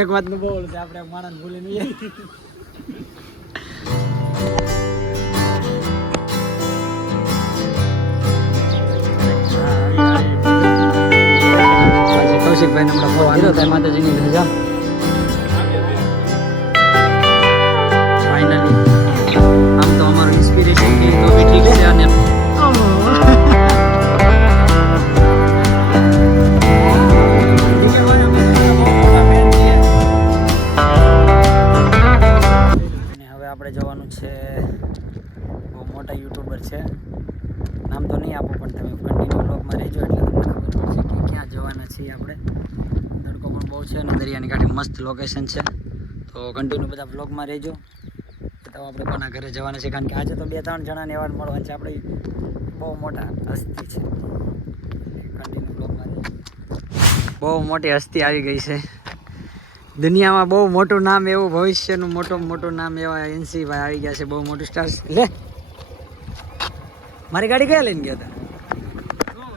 એક વાત નું બોલ છે આપણે માણસ ભૂલી નહીં કૌશિકભાઈ ને હમણાં ફોન કર્યો હતો માતાજીની ધજા ફાઇનલી આમ તો અમારું ઇન્સ્પિરેશન કે તો બી ઠીક છે અને આપણે જવાનું છે બહુ મોટા યુટ્યુબર છે નામ તો નહીં આપું પણ તમે કન્ટિન્યુ બ્લોગમાં રહેજો એટલે તમને ખબર પડશે કે ક્યાં જવાના છીએ આપણે તડકો પણ બહુ છે અને દરિયાની કાંઠે મસ્ત લોકેશન છે તો કન્ટિન્યુ બધા બ્લોગમાં રહેજો તો આપણે કોના ઘરે જવાના છે કારણ કે આજે તો 2-3 જણાને એવા મળવાનું છે આપણે બહુ મોટા હસ્તી છે કન્ટિન્યુ બ્લોગમાં રહેજો બહુ મોટી હસ્તી આવી ગઈ છે દુનિયામાં બહુ મોટું નામ એવું ભવિષ્યનું મોટું નામ એવા એનસી ભાઈ આવી ગયા છે બહુ મોટું સ્ટાર લે મારી ગાડી કયા લઈને ગયા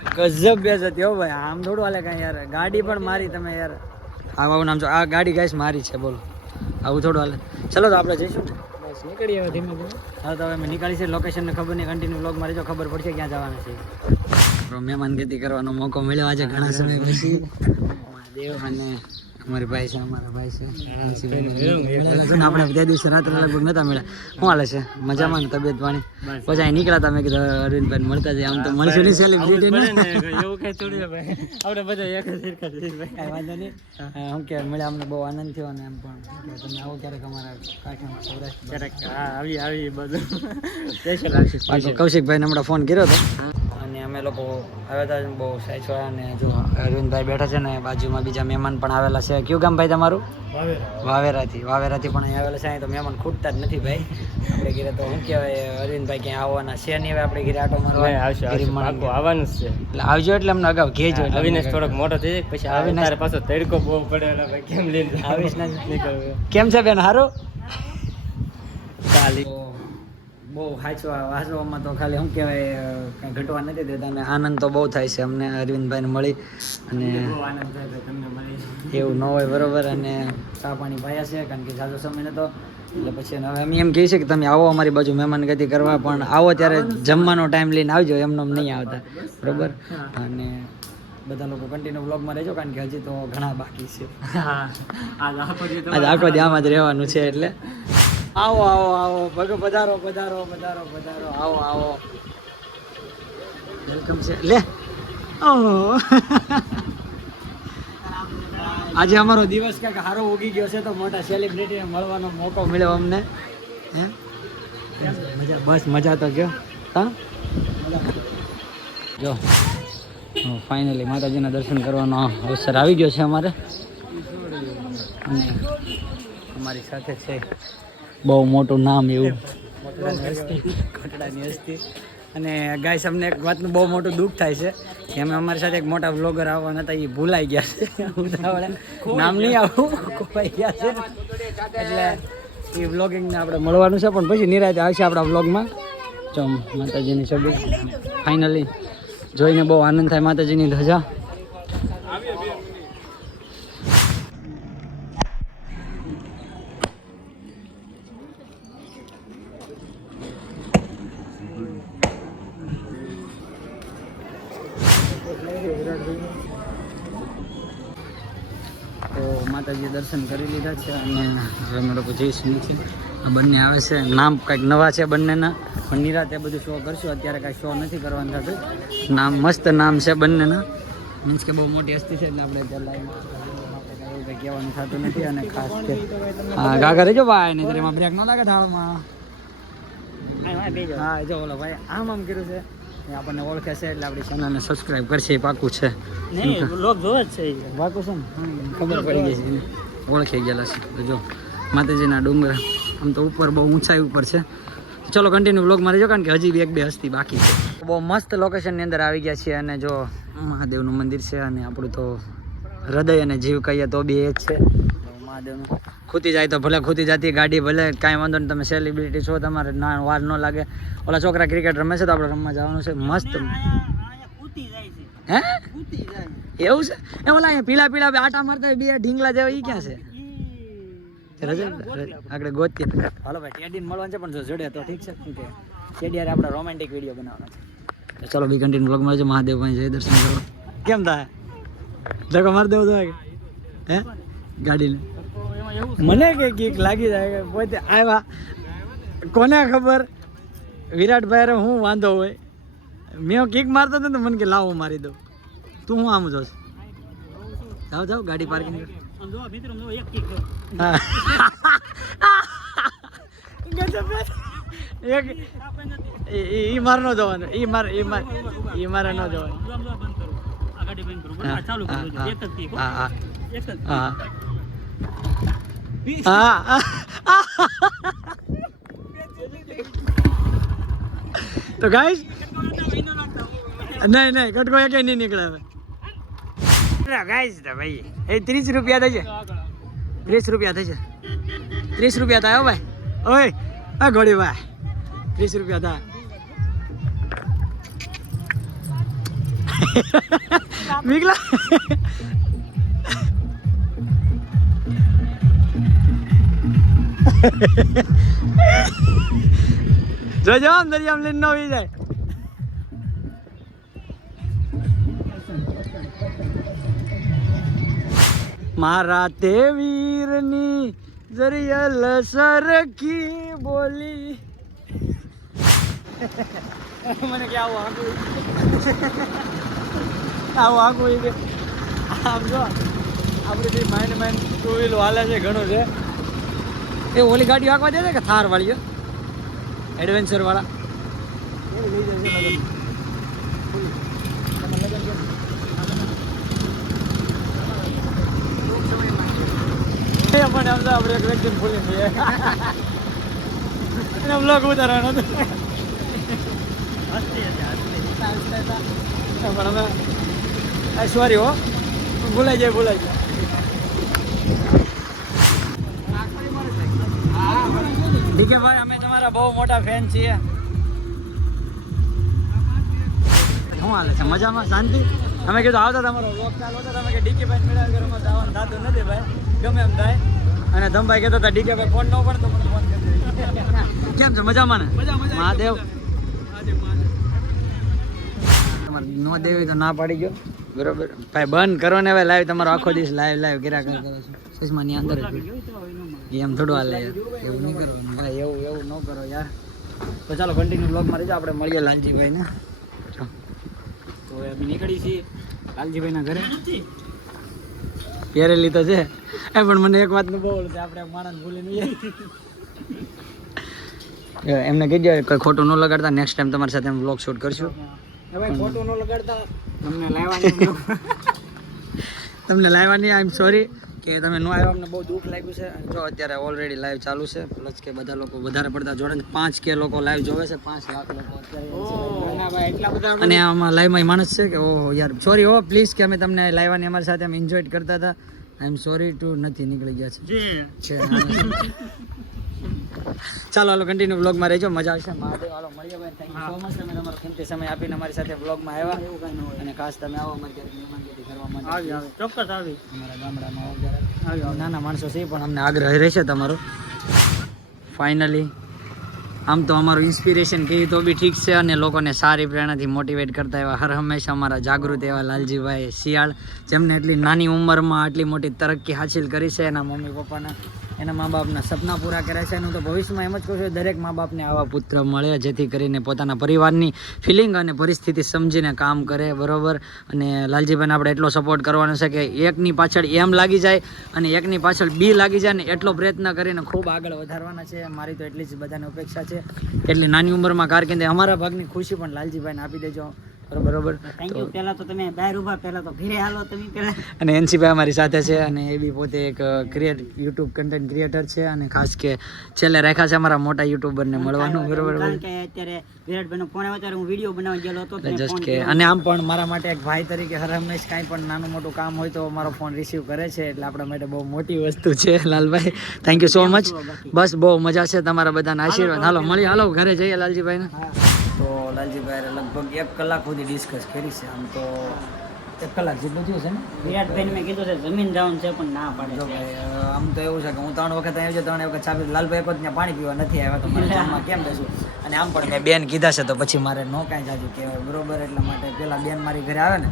હતા ગજબ બેસ હતી હો ભાઈ આમ થોડું હાલે કાંઈ યાર ગાડી પણ મારી તમે યાર આવું નામ છો આ ગાડી ગાઈશ મારી છે બોલો આવું થોડું હાલે ચલો તો આપણે જઈશું ને બસ નીકળીએ હવે ધીમે ધીમે હા તો હવે અમે નીકળી છે લોકેશનને ખબર નહીં કન્ટિન્યુ બ્લોગ મારી જો ખબર પડશે ક્યાં જવાના છે મહેમાનગતિ કરવાનો મોકો મળ્યો આજે ઘણા સમય પછી દેવ અને અમારી ભાઈ છે અમારા ભાઈ છે આપણે બે દિવસે રાત્રે લગભગ નતા મળ્યા શું હાલે છે મજામાં ને તબિયત પાણી પછી અહીં નીકળ્યા મેં કીધું અરવિંદભાઈ મળતા જાય આમ તો મળશે નહીં સેલિબ્રિટી એવું કઈ થોડું ભાઈ આપણે બધા એક જ કાંઈ વાંધો નહીં શું કે મળ્યા અમને બહુ આનંદ થયો અને એમ પણ તમે આવો ક્યારેક અમારા કાંઠામાં સૌરાષ્ટ્ર ક્યારેક હા આવી બધું કૌશિકભાઈને હમણાં ફોન કર્યો હતો અને અમે લોકો આવ્યા હતા બહુ સાચવા અને જો અરવિંદભાઈ બેઠા છે ને બાજુમાં બીજા મહેમાન પણ આવેલા છે કયું ગામ ભાઈ તમારું વાવેરાથી પણ અહીં આવેલા છે અહીં તો મહેમાન ખૂટતા જ નથી ભાઈ આપણે ઘરે તો શું કહેવાય અરવિંદભાઈ ક્યાં આવવાના છે નહીં હવે આપણે ઘરે આટો મારવા આવવાનું છે એટલે આવજો એટલે અમને અગાઉ કહેજો એટલે અવિનાશ થોડોક મોટો થઈ જાય પછી અવિનાશ પાછો તડકો બહુ પડે કેમ લઈને આવીશ ને કેમ છે બેન સારું ચાલી બહુ વાંચવામાં તો ખાલી શું કહેવાય કંઈ ઘટવા નથી દેતા અને આનંદ તો બહુ થાય છે અમને અરવિંદભાઈને મળી અને એવું ન હોય બરાબર અને ચા પાણી પાયા છે કારણ કે સાજો સમય નતો એટલે પછી હવે અમે એમ કહીએ છીએ કે તમે આવો અમારી બાજુ મહેમાનગતિ કરવા પણ આવો ત્યારે જમવાનો ટાઈમ લઈને આવજો એમને નહીં આવતા બરાબર અને બધા લોકો કન્ટિન્યુ બ્લોગમાં રહેજો કારણ કે હજી તો ઘણા બાકી છે આજે આખો દી આમાં જ રહેવાનું છે એટલે આવો પધારો આવો વેલકમ છે લે આજે અમારો દિવસ કાંઈક સારો ઉગી ગયો છે તો મોટા સેલિબ્રિટીને મળવાનો મોકો મળ્યો અમને હે મજા તો ગયો હા જો ફાઇનલી માતાજીના દર્શન કરવાનો અવસર આવી ગયો છે અમારે અને અમારી સાથે છે બહુ મોટું નામ એવું કટડાની હસ્તી અને ગાઈસ અમને એક વાતનું બહુ મોટું દુઃખ થાય છે કે અમે અમારી સાથે એક મોટા વ્લોગર આવવાના હતા એ ભૂલાઈ ગયા છે નામ નહીં આવું ખોવાઈ ગયા છે એટલે એ વ્લોગિંગને આપણે મળવાનું છે પણ પછી નિરાતે આવશે આપણા વ્લોગમાં જો માતાજીની છબી ફાઇનલી જોઈને બહુ આનંદ થાય માતાજીની ધજા તો માતાજી દર્શન કરી લીધા છે અને હવે અમે લોકો જઈશું નથી બંને આવે છે નામ કંઈક નવા છે બંનેના પણ નિરાતે બધું શો કરશું અત્યારે કાંઈ શો નથી કરવાનું થતું નામ મસ્ત નામ છે બંનેના મીન્સ કે બહુ મોટી હસ્તી છે એટલે આપણે પહેલાં એવું કંઈ કહેવાનું થતું નથી અને ખાસ કે હા ગાગા રહેજો ભાઈ નહીં તો એમાં બ્રેક ન લાગે થાળમાં હા જો ઓલો ભાઈ આમ કર્યું છે આપણને ઓળખે છે એટલે આપણી ચેનલને સબસ્ક્રાઈબ કરશે એ પાકું છે લોક જોવે જ છે પાકું છે ને ખબર પડી ગઈ છે ઓળખી ગયેલા છે તો જો માતાજીના ડુંગર આમ તો ઉપર બહુ ઊંચાઈ ઉપર છે ચલો કન્ટિન્યુ બ્લોગમાં રહેજો કારણ કે હજી બી 1-2 હસ્તી બાકી છે બહુ મસ્ત લોકેશનની અંદર આવી ગયા છીએ અને જો મહાદેવનું મંદિર છે અને આપણું તો હૃદય અને જીવ કહીએ તો બી એ જ છે મહાદેવનું ખૂતી જાય તો ભલે ખૂતી જતી ગાડી ભલે કાંઈ વાંધો નહીં તમે સેલિબ્રિટી છો તમારે ના વાર ન લાગે ઓલા છોકરા ક્રિકેટ રમે છે તો આપણે રમવા જવાનું છે મસ્ત હે એવું છે એ ઓલા અહીંયા પીળા આટા મારતા હોય બે ઢીંગલા જેવા એ ક્યાં છે આગળ ગોતીએ. હાલો ભાઈ ટેડીને મળવાનું છે પણ જો જોડે તો ઠીક છે. શું કે ટેડી યાર આપણે રોમેન્ટિક વિડીયો બનાવવાનો છે. તો ચલો બી કન્ટિન્યુ બ્લોગ મળે છે. મહાદેવ ભાઈ જય દર્શન કરો. કેમ થાય ધક્કો મારી દેવો તો હે ગાડીને મને કઈક લાગી જાય પોતે આવ્યા કોને ખબર વિરાટભાઈ હું વાંધો હોય. મેં કિક મારતો હતો ને મને કે લાવો મારી દઉં. તું હું આમ જોશ જાઓ ગાડી પાર્કિંગ ઈ માર નો જવાનું ઈ મારે ન જવાનું. તો ગાઈસ નહીં કટકો એક નહીં નીકળે હવે ગાઈસ ભાઈ એ 30 રૂપિયા થશે 30 રૂપિયા થશે 30 રૂપિયા થાય ભાઈ ઓય આ ઘોડી ભાઈ 30 રૂપિયા થાય. નીકળા જોજો આમ દરિયામાં લઈને ન હોઈ જાય. મારા તે વીરની જરિયલ સરખી બોલી મને કે આવું આવું કે આમ જો આપણે જે માઇન્ડ ટુ વ્હીલ હાલે છે ઘણું છે. એ ઓલી ગાડી આંકવા દે છે કે થાર વાળી એડવેન્ચર વાળા પણ આપણે એક વ્યક્તિને ભૂલી જઈએ એને બ્લોગ ઉતારવાનો હતો પણ અમે સોરી હો ભૂલાઈ જાય. ઠીક છે ભાઈ અમે તમારા બહુ મોટા ફેન છીએ. શું હાલે છે મજામાં શાંતિ? અમે કીધું આવતા તમારો વ્લોગ ચાલુ હતો તમે કે ડીકે ભાઈ મેળા ઘરમાં જવાનું થતું નથી ભાઈ ગમે એમ થાય. અને ધમભાઈ કહેતા હતા ડીકે ભાઈ ફોન ન પડે તો મને ફોન કરી. કેમ છે મજામાં ને? મહાદેવ તમારે નો દેવી તો ના પાડી ગયો બરોબર ભાઈ બંધ કરો ને હવે લાઈવ તમારો આખો દિવસ લાઈવ કર્યા કરો છો સસમાની અંદર એમ થોડું હાલે યાર એવું નહીં કરવાનું ભાઈ એવું ન કરો યાર. તો ચાલો કન્ટિન્યુ બ્લોગમાં રહેજો આપણે મળીએ લાલજીભાઈને. તો અમે નીકળી છીએ લાલજીભાઈના ઘરે. પહેરેલી તો છે પણ મને એક વાતનું બહુ છે આપણે માણસ ભૂલી નહીં એમને કહી દે કોઈ ખોટું ન લગાડતા નેક્સ્ટ ટાઈમ તમારી સાથે અમે વ્લોગ શૂટ કરશું. ખોટું ન લગાડતા તમને લાવવાની આઈ એમ સોરી કે તમે ન આવ્યા અમને બહુ દુઃખ લાગ્યું છે. જો અત્યારે ઓલરેડી લાઈવ ચાલુ છે પ્લસ કે બધા લોકો વધારે પડતા જોડે 5K લોકો લાઈવ જોવે છે 5 લાખ લોકો અત્યારે. અને આમાં લાઈવમાં માણસ છે કે ઓહો યાર સોરી હો પ્લીઝ કે અમે તમને લાવવાની અમારી સાથે અમે એન્જોય કરતા હતા. આઈ એમ સોરી ટુ નથી નીકળી ગયા છે. ચાલો હાલો કન્ટિન્યુ વ્લોગમાં રહેજો મજા આવશે. મહાદેવ હાલો મળીએ ભાઈ. થેન્ક યુ સો મચ તમે તમારો કિંમતી સમય આપીને અમારી સાથે વ્લોગમાં આવ્યા અને ખાસ તમે આવો અમારી ઘરે મહેમાનગીરી કરવા માટે. ચોક્કસ આવી અમારા ગામડામાં આવો નાના માણસો છે પણ અમને આગ્રહ રહેશે તમારો. ફાઇનલી આમ તો અમારું ઇન્સ્પિરેશન કહીએ તો બી ઠીક છે અને લોકોને સારી પ્રેરણાથી મોટિવેટ કરતા એવા હર હંમેશા અમારા જાગૃત એવા લાલજીભાઈ શિયાળ જેમને એટલી નાની ઉંમરમાં આટલી મોટી તરક્કી હાસિલ કરી છે. એના મમ્મી પપ્પાના એના મા બાપના સપના પૂરા કર્યા છે. એનું તો ભવિષ્યમાં એમ જ કહું છું દરેક મા બાપને આવા પુત્ર મળે જેથી કરીને પોતાના પરિવારની ફિલિંગ અને પરિસ્થિતિ સમજીને કામ કરે બરાબર. અને લાલજીભાઈને આપણે એટલો સપોર્ટ કરવાનો છે કે એકની પાછળ એમ લાગી જાય અને એકની પાછળ બી લાગી જાય ને એટલો પ્રયત્ન કરીને ખૂબ આગળ વધારવાના છે. મારી તો એટલી જ બધાને અપેક્ષા છે. એટલી નાની ઉંમરમાં કારકિર્દી અમારા ભાગની ખુશી પણ લાલજીભાઈને આપી દેજો બરોબર. Thank you. પહેલા તો તમે બહાર ઊભા પહેલા તો ઘરે હાલો તમે પહેલા. અને એનસીભાઈ અમારી સાથે છે અને એ બી પોતે એક યુટ્યુબ કન્ટેન્ટ ક્રિએટર છે અને ખાસ કે છેલ્લે રાખ્યા છે અમારા મોટા યુટ્યુબરને મળવાનું બરોબર. કારણ કે અત્યારે વિરાટભાઈનો ફોન આવ્યો ત્યારે હું વિડીયો બનાવવા ગયેલો હતો જસ્ટ કે અને આમ પણ મારા માટે એક ભાઈ તરીકે હર હંમેશ કાંઈ પણ નાનું મોટું કામ હોય તો મારો ફોન રિસીવ કરે છે એટલે આપણા માટે બહુ મોટી વસ્તુ છે Lalbhai. Thank you so much. બસ બહુ મજા છે તમારા બધાના આશીર્વાદ. હાલો મળીએ હાલો ઘરે જઈએ લાલજીભાઈને. તો લાલજીભાઈ લગભગ 1 કલાક સુધી ડિસ્કસ કરી છે. આમ તો 1 કલાક જેટલું થયું છે ને. વિરાટભાઈને મેં કીધું છે જમીન જવાનું છે પણ ના પાડે જો છે. ભાઈ આમ તો એવું છે કે હું 3 વખત આવ્યો છું, 3 વખત ચા પી, લાલભાઈ એક વખત ત્યાં પાણી પીવા નથી આવ્યા તો મારે જમવા કેમ બેસું. અને આમ પણ મેં બેન કીધા છે તો પછી મારે નો કાંઈ જાજુ કહેવાય બરોબર. એટલા માટે પેલા બેન મારી ઘરે આવે ને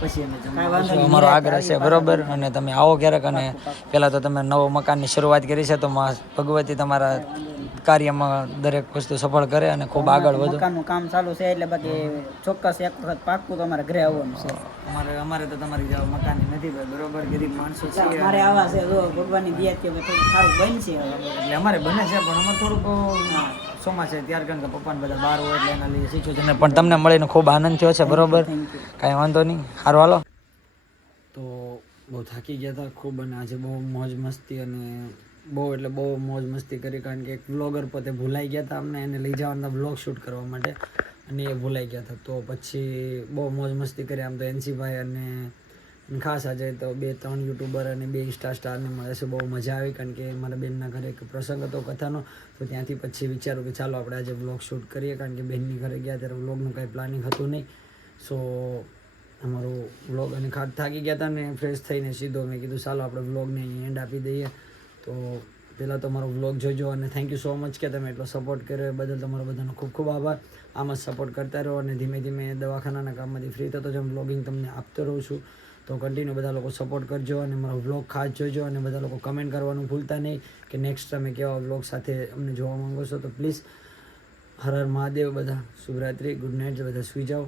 પછી અમે જમવા બેસું. અમારો આગ્રહ છે બરોબર. અને તમે આવો ક્યારેક. અને પેલા તો તમે નવો મકાનની શરૂઆત કરી છે તો માં ભગવતી તમારા કાર્યમાં દરેક વસ્તુ સફળ કરે અને ખૂબ આગળ વધો. મકાનનું કામ ચાલુ છે એટલે બાકી ચોક્કસ એક વખત પાક્કું તમારા ઘરે આવવાનું છે. અમારે તો તમારી જેવા મકાન નથી ભાઈ બરોબર. ગરીબ માણસો છીએ મારે આવા છે જો ભગવાનની દયાથી હવે થોડું સારું બનશે હવે. એટલે અમારે બને છે પણ અમારે થોડુંક ચોમાસે ત્યાર કારણ કે પપ્પાને બધા બહાર હોય એટલે એના લીધે સિચ્યુએશન. પણ તમને મળીને ખૂબ આનંદ થયો છે બરોબર. કાંઈ વાંધો નહીં, સારું હાલો. તો બહુ થાકી ગયા હતા ખૂબ અને આજે બહુ મોજ મસ્તી અને બહુ એટલે બહુ મોજ મસ્તી કરી કારણ કે એક વ્લોગર પોતે ભૂલાઈ ગયા હતા અમને એને લઈ જવાના વ્લોગ શૂટ કરવા માટે અને એ ભૂલાઈ ગયા હતા. તો પછી બહુ મોજ મસ્તી કરી. આમ તો એનસીભાઈ અને ખાસ આજે તો 2-3 યુટ્યુબર અને 2 ઇન્સ્ટા સ્ટારને મળે છે. બહુ મજા આવી કારણ કે મારા બેનના ઘરે એક પ્રસંગ હતો કથાનો. તો ત્યાંથી પછી વિચારું કે ચાલો આપણે આજે વ્લોગ શૂટ કરીએ કારણ કે બહેનની ઘરે ગયા ત્યારે વ્લોગનું કાંઈ પ્લાનિંગ હતું નહીં. સો અમારું વ્લોગ અને થાકી ગયા હતા ને ફ્રેશ થઈને સીધો મેં કીધું ચાલો આપણે વ્લોગને અહીં એન્ડ આપી દઈએ. તો પહેલાં તો મારો વ્લોગ જોજો અને થેન્ક યુ સો મચ કે તમે એટલો સપોર્ટ કર્યો એ બદલ તમારો બધાનો ખૂબ ખૂબ આભાર. આમ જ સપોર્ટ કરતા રહો અને ધીમે ધીમે દવાખાનાના કામમાંથી ફ્રી થતો જેમ વ્લોગિંગ તમને આપતો રહું છું. તો કન્ટિન્યુ બધા લોકો સપોર્ટ કરજો અને મારો વ્લોગ ખાસ જોજો અને બધા લોકો કમેન્ટ કરવાનું ભૂલતા નહીં કે નેક્સ્ટ તમે કેવા વ્લોગ સાથે અમને જોવા માંગો છો. તો પ્લીઝ હર હર મહાદેવ. બધા શુભરાત્રિ, ગુડ નાઇટ, બધા સૂઈ જાઓ.